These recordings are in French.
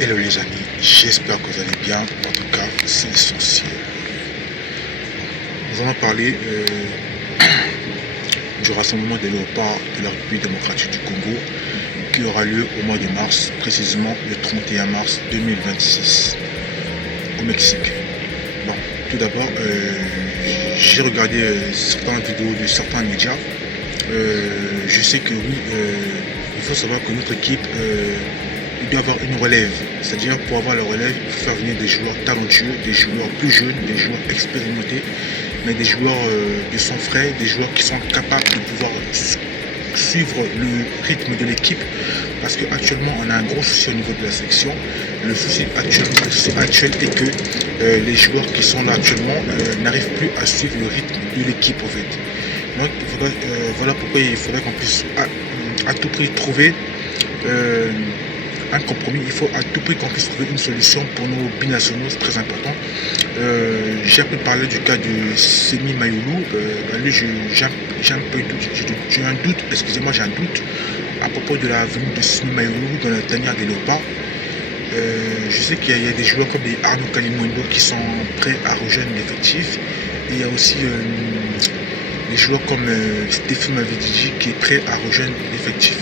Hello les amis, j'espère que vous allez bien, en tout cas c'est essentiel. Nous allons parler du rassemblement des léopards de la République démocratique du Congo qui aura lieu au mois de mars, précisément le 31 mars 2026 au Mexique. Bon, tout d'abord, j'ai regardé certaines vidéos de certains médias. Je sais que oui, il faut savoir que notre équipe il doit avoir une relève. C'est-à-dire pour avoir la relève, il faut faire venir des joueurs talentueux, des joueurs plus jeunes, des joueurs expérimentés, mais des joueurs de sang frais, des joueurs qui sont capables de pouvoir suivre le rythme de l'équipe. Parce qu'actuellement, on a un gros souci au niveau de la sélection. Le souci actuel est que les joueurs qui sont là actuellement n'arrivent plus à suivre le rythme de l'équipe en fait. Donc voilà pourquoi il faudrait qu'on puisse à tout prix trouver un compromis. Il faut à tout prix qu'on puisse trouver une solution pour nos binationaux, c'est très important. J'ai un peu parlé du cas de Semi Mayoulou. Lui, j'ai un doute, excusez-moi, j'ai un doute à propos de la venue de Semi Mayoulou dans la tanière des Léopards. Je sais qu'il y a des joueurs comme des Arnaud Kalimondo qui sont prêts à rejoindre l'effectif. Et il y a aussi des joueurs comme Stéphane Mavidiji qui est prêt à rejoindre l'effectif.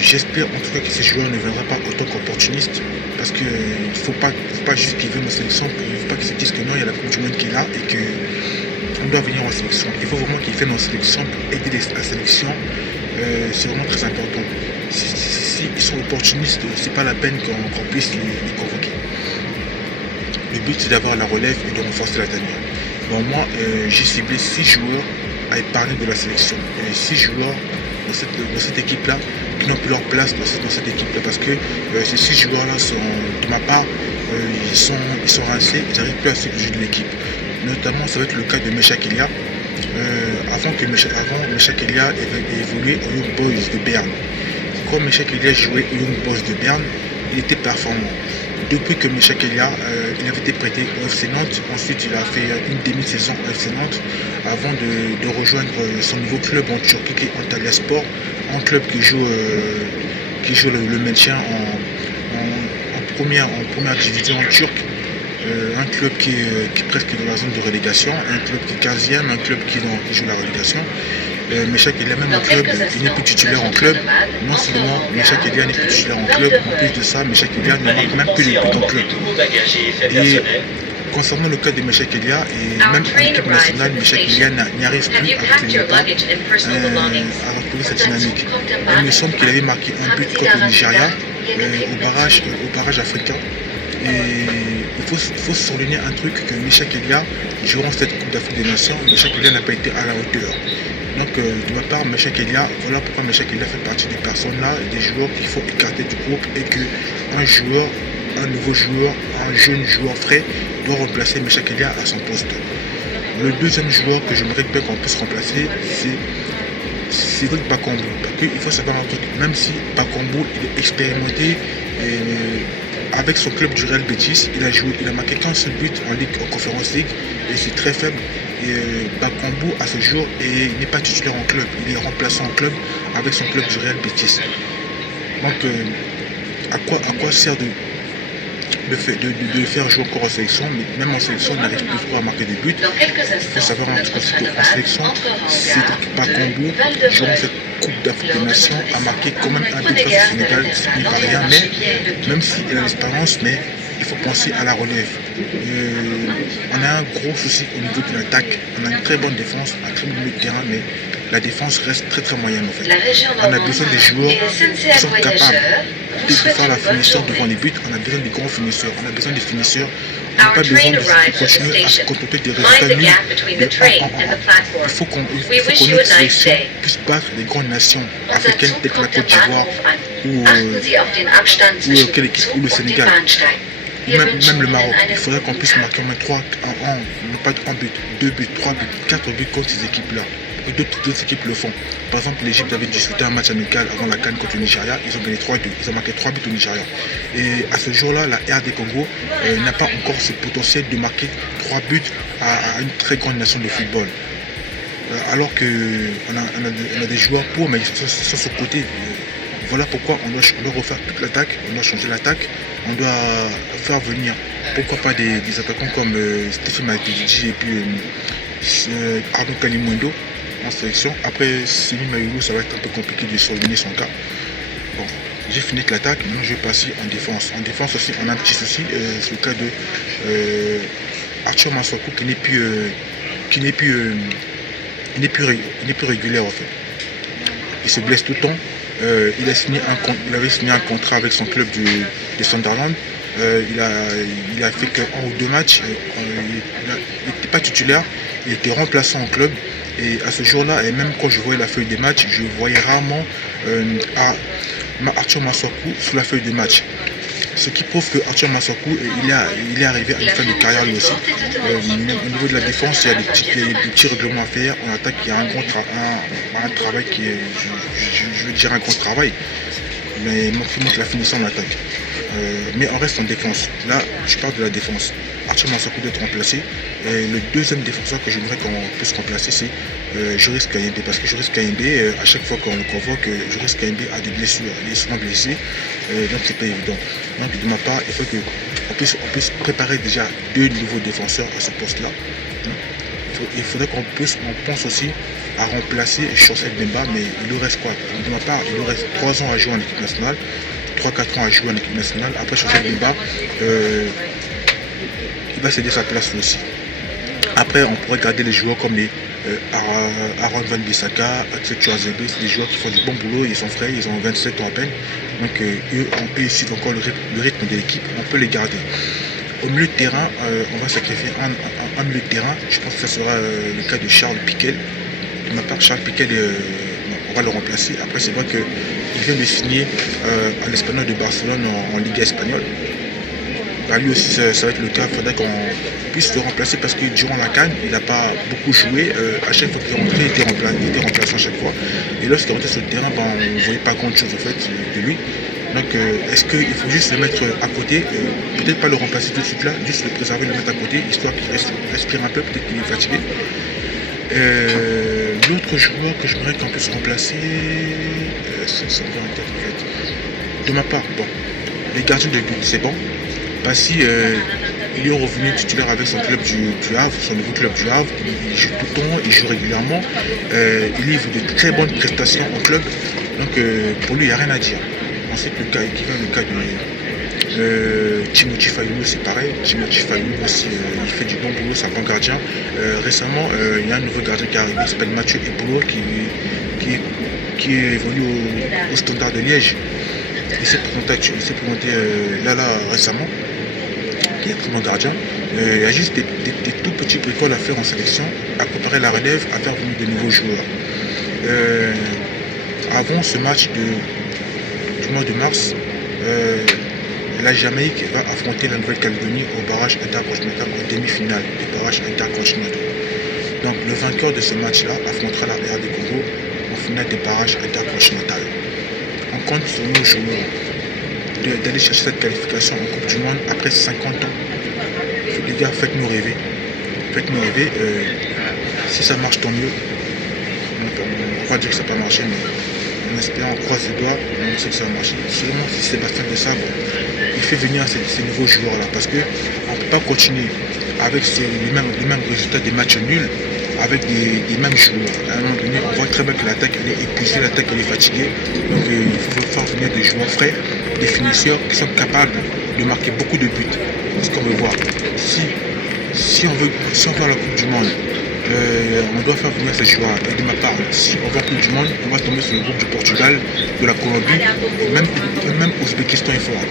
J'espère en tout cas que ces joueurs ne viendront pas autant qu'opportunistes parce qu'il ne faut pas juste qu'ils viennent en sélection, il ne faut pas qu'ils se disent que non, il y a la Coupe du Monde qui est là et qu'on doit venir en sélection. Il faut vraiment qu'ils viennent en sélection pour aider la sélection. C'est vraiment très important. Si ils sont opportunistes, c'est pas la peine qu'on puisse les convoquer. Le but c'est d'avoir la relève et de renforcer la tanière. Bon, moi j'ai ciblé 6 joueurs à épargner de la sélection. 6 joueurs dans cette équipe-là qui n'ont plus leur place dans cette équipe-là parce que ces 6 joueurs-là sont, de ma part, ils sont rincés, ils n'arrivent plus à suivre le jeu de l'équipe. Notamment, ça va être le cas de Meshak Elia. Avant Meshak Elia ait évolué au Young Boys de Berne. Quand Meshak Elia jouait au Young Boys de Berne, il était performant. Depuis que Meshak Elia il avait été prêté au FC Nantes, ensuite il a fait une demi-saison au FC Nantes avant de rejoindre son nouveau club en Turquie qui est Antalyaspor, un club qui joue le maintien en première division en turque, un club qui est presque dans la zone de relégation, un club qui est 15e, un club qui joue la relégation. Meshak Elia même en club, il n'est plus titulaire en club. Non seulement Meshak Elia n'est plus titulaire en club, en plus de ça, Meshak Elia ne marque même plus les buts en club. Et concernant le cas de Meshak Elia, et même en équipe nationale, Meshak Elia n'y arrive plus avec les Léopards à retrouver sa dynamique. Il me semble qu'il avait marqué un but contre le Nigeria au barrage africain. Et il faut souligner un truc que Meshak Elia, durant cette Coupe d'Afrique des Nations, Meshak Elia n'a pas été à la hauteur. Donc de ma part, Meshak Elia, voilà pourquoi Meshak Elia fait partie des personnes là, des joueurs qu'il faut écarter du groupe et un nouveau joueur, un jeune joueur frais doit remplacer Meshak Elia à son poste. Le deuxième joueur que j'aimerais bien qu'on puisse remplacer, c'est Cédric Bakambu. Parce qu'il faut savoir un truc, même si Bakambu il est expérimenté, avec son club du Real Betis, il a marqué qu'un seul but en Conference League et c'est très faible. Et Bakambu à ce jour n'est pas titulaire en club, il est remplaçant en club avec son club du Real Betis. Donc à quoi sert de le faire jouer encore en sélection, mais même en sélection, il n'arrive plus trop à marquer des buts. Il faut savoir en tout cas qu'en sélection, Cédric Bakambu, durant cette Coupe d'Afrique des Nations, a marqué quand même un but face au Sénégal, ce n'est pas rien, mais même s'il a l'expérience, mais il faut penser à la relève. On a un gros souci au niveau de l'attaque. On a une très bonne défense, un très bon milieu de terrain, mais la défense reste très très moyenne en fait. On a besoin des joueurs qui sont capables de faire la finition devant les buts. On a besoin des grands finisseurs, on a besoin des finisseurs. On n'a pas besoin de continuer à se contenter des résultats nuls de 1 en 1. Il faut que notre sélection puisse battre les grandes nations africaines telles que la Côte d'Ivoire ou le Sénégal. Même le Maroc, il faudrait qu'on puisse marquer au moins 3 non pas 1 but, 2 buts, 3 buts, 4 buts contre ces équipes-là. Et d'autres équipes le font. Par exemple, l'Égypte avait disputé un match amical avant la CAN contre le Nigeria, ils ont gagné 3-2, ils ont marqué 3 buts au Nigeria. Et à ce jour-là, la RD Congo n'a pas encore ce potentiel de marquer 3 buts à une très grande nation de football. Alors qu'on a des joueurs pour, mais ils sont sur ce côté. Voilà pourquoi on doit refaire toute l'attaque, on doit changer l'attaque, on doit faire venir, pourquoi pas des attaquants comme Stéphane Matidji et puis Arnaud Kalimundo en sélection. Après, Simi Mayoulou, ça va être un peu compliqué de survenir son cas. Bon, j'ai fini avec l'attaque, maintenant je vais passer en défense. En défense aussi, on a un petit souci, c'est le cas de Arthur Mansokou qui n'est plus régulier en fait. Il se blesse tout le temps. Il avait signé un contrat avec son club de Sunderland. Il a fait que 1 ou 2 matchs. Il n'était pas titulaire. Il était remplaçant en club. Et à ce jour-là, et même quand je voyais la feuille des matchs, je voyais rarement Arthur Mansokou sur la feuille de match. Ce qui prouve que Arthur Mansokou, il est arrivé à une fin de carrière lui aussi. Même au niveau de la défense, il y a des petits règlements à faire. En attaque, il y a un travail qui est, je veux dire un grand travail, mais il manque la finition en attaque. Mais on reste en défense. Là, je parle de la défense. Arthur Mansokou doit être remplacé. Et le deuxième défenseur que j'aimerais qu'on puisse remplacer, c'est Joris Kayembe. Parce que Joris Kayembe, à chaque fois qu'on le convoque, Joris Kayembe a des blessures. Il est souvent blessé. Donc c'est pas évident. Donc de ma part, il faut qu'on puisse préparer déjà 2 nouveaux défenseurs à ce poste-là. Il faudrait qu'on pense aussi à remplacer Chancel Bemba, mais il lui reste quoi? De ma part, il lui reste 3 ans à jouer en équipe nationale. 3-4 ans à jouer en équipe nationale. Après Chancel Bemba, il va céder sa place aussi. Après, on pourrait garder les joueurs comme les Aaron Van Bissaka, Axel Tuazebe, c'est des joueurs qui font du bon boulot, ils sont frais, ils ont 27 ans à peine. Donc on peut suivre encore le rythme de l'équipe, on peut les garder. Au milieu de terrain, on va sacrifier un milieu de terrain. Je pense que ce sera le cas de Charles Piquel. De ma part, Charles Piquel, on va le remplacer. Après, c'est vrai qu'il vient de signer à l'Espagnol de Barcelone en Ligue espagnole. Bah, lui aussi, ça va être le cas. Il faudrait qu'on puisse le remplacer parce que durant la CAN, il n'a pas beaucoup joué. À chaque fois qu'il rentrait, il était remplacé à chaque fois. Et lorsqu'il rentrait sur le terrain, on ne voyait pas grand chose en fait de lui. Donc est-ce qu'il faut juste le mettre à côté, peut-être pas le remplacer tout de suite là, juste le préserver, le mettre à côté, histoire qu'il respire un peu, peut-être qu'il est fatigué. L'autre joueur que j'aimerais qu'on puisse remplacer, ça me vient en tête en fait. De ma part, bon, les gardiens de but, c'est bon. Passy, il est revenu titulaire avec son club du Havre, son nouveau club du Havre. Il joue tout le temps, il joue régulièrement. Il livre de très bonnes prestations au club. Donc pour lui, il n'y a rien à dire. On sait que le cas de Timothy Fayulu, c'est pareil. Timothy Fayulu aussi, il fait du bon boulot, c'est un bon gardien. Récemment, il y a un nouveau gardien qui est arrivé, qui s'appelle Mathieu Epolo, qui évolue au Standard de Liège. Il s'est présenté là récemment, qui est un très bon gardien. Il y a juste des tout petits bricoles à faire en sélection, à préparer la relève, à faire venir de nouveaux joueurs. Avant ce match du mois de mars, la Jamaïque va affronter la Nouvelle-Calédonie au barrage intercontinental, en demi-finale des barrages intercontinentaux. Donc le vainqueur de ce match-là affrontera la RD Congo en finale des barrages intercontinentaux. On compte sur nos joueurs d'aller chercher cette qualification en Coupe du Monde après 50 ans. Les gars, faites-nous rêver. Faites-nous rêver. Si ça marche, tant mieux. On va dire que ça n'a pas marché, mais on espère, on croise les doigts, on sait que ça va marcher. Seulement si Sébastien de Sabre, il fait venir ces nouveaux joueurs-là, parce qu'on ne peut pas continuer avec les mêmes résultats des matchs nuls, avec des mêmes joueurs. À un moment donné, on voit très bien que l'attaque elle est épuisée, l'attaque elle est fatiguée. Donc il faut faire venir des joueurs frais, des finisseurs qui sont capables de marquer beaucoup de buts. C'est ce qu'on veut voir. Si on veut à la Coupe du Monde, on doit faire venir ces joueurs. Et de ma part, si on va à la Coupe du Monde, on va tomber sur le groupe du Portugal, de la Colombie, et même Ouzbékistan est fort.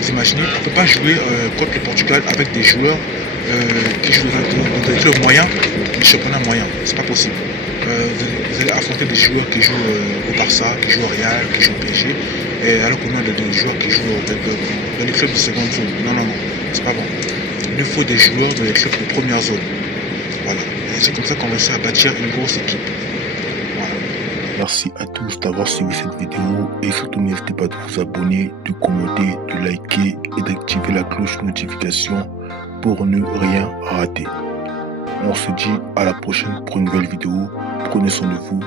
Vous imaginez, on ne peut pas jouer contre le Portugal avec des joueurs qui jouent dans des clubs moyens, des championnats moyens. C'est pas possible. Vous allez affronter des joueurs qui jouent au Barça, qui jouent au Real, qui jouent au PSG, et alors qu'on a des joueurs qui jouent dans les clubs de seconde zone. Non, c'est pas bon. Il nous faut des joueurs dans les clubs de première zone. Voilà. Et c'est comme ça qu'on réussit à bâtir une grosse équipe. Voilà. Merci à tous d'avoir suivi cette vidéo et surtout n'hésitez pas de vous abonner, de commenter, de liker et d'activer la cloche de notification pour ne rien rater. On se dit à la prochaine pour une nouvelle vidéo. Prenez soin de vous.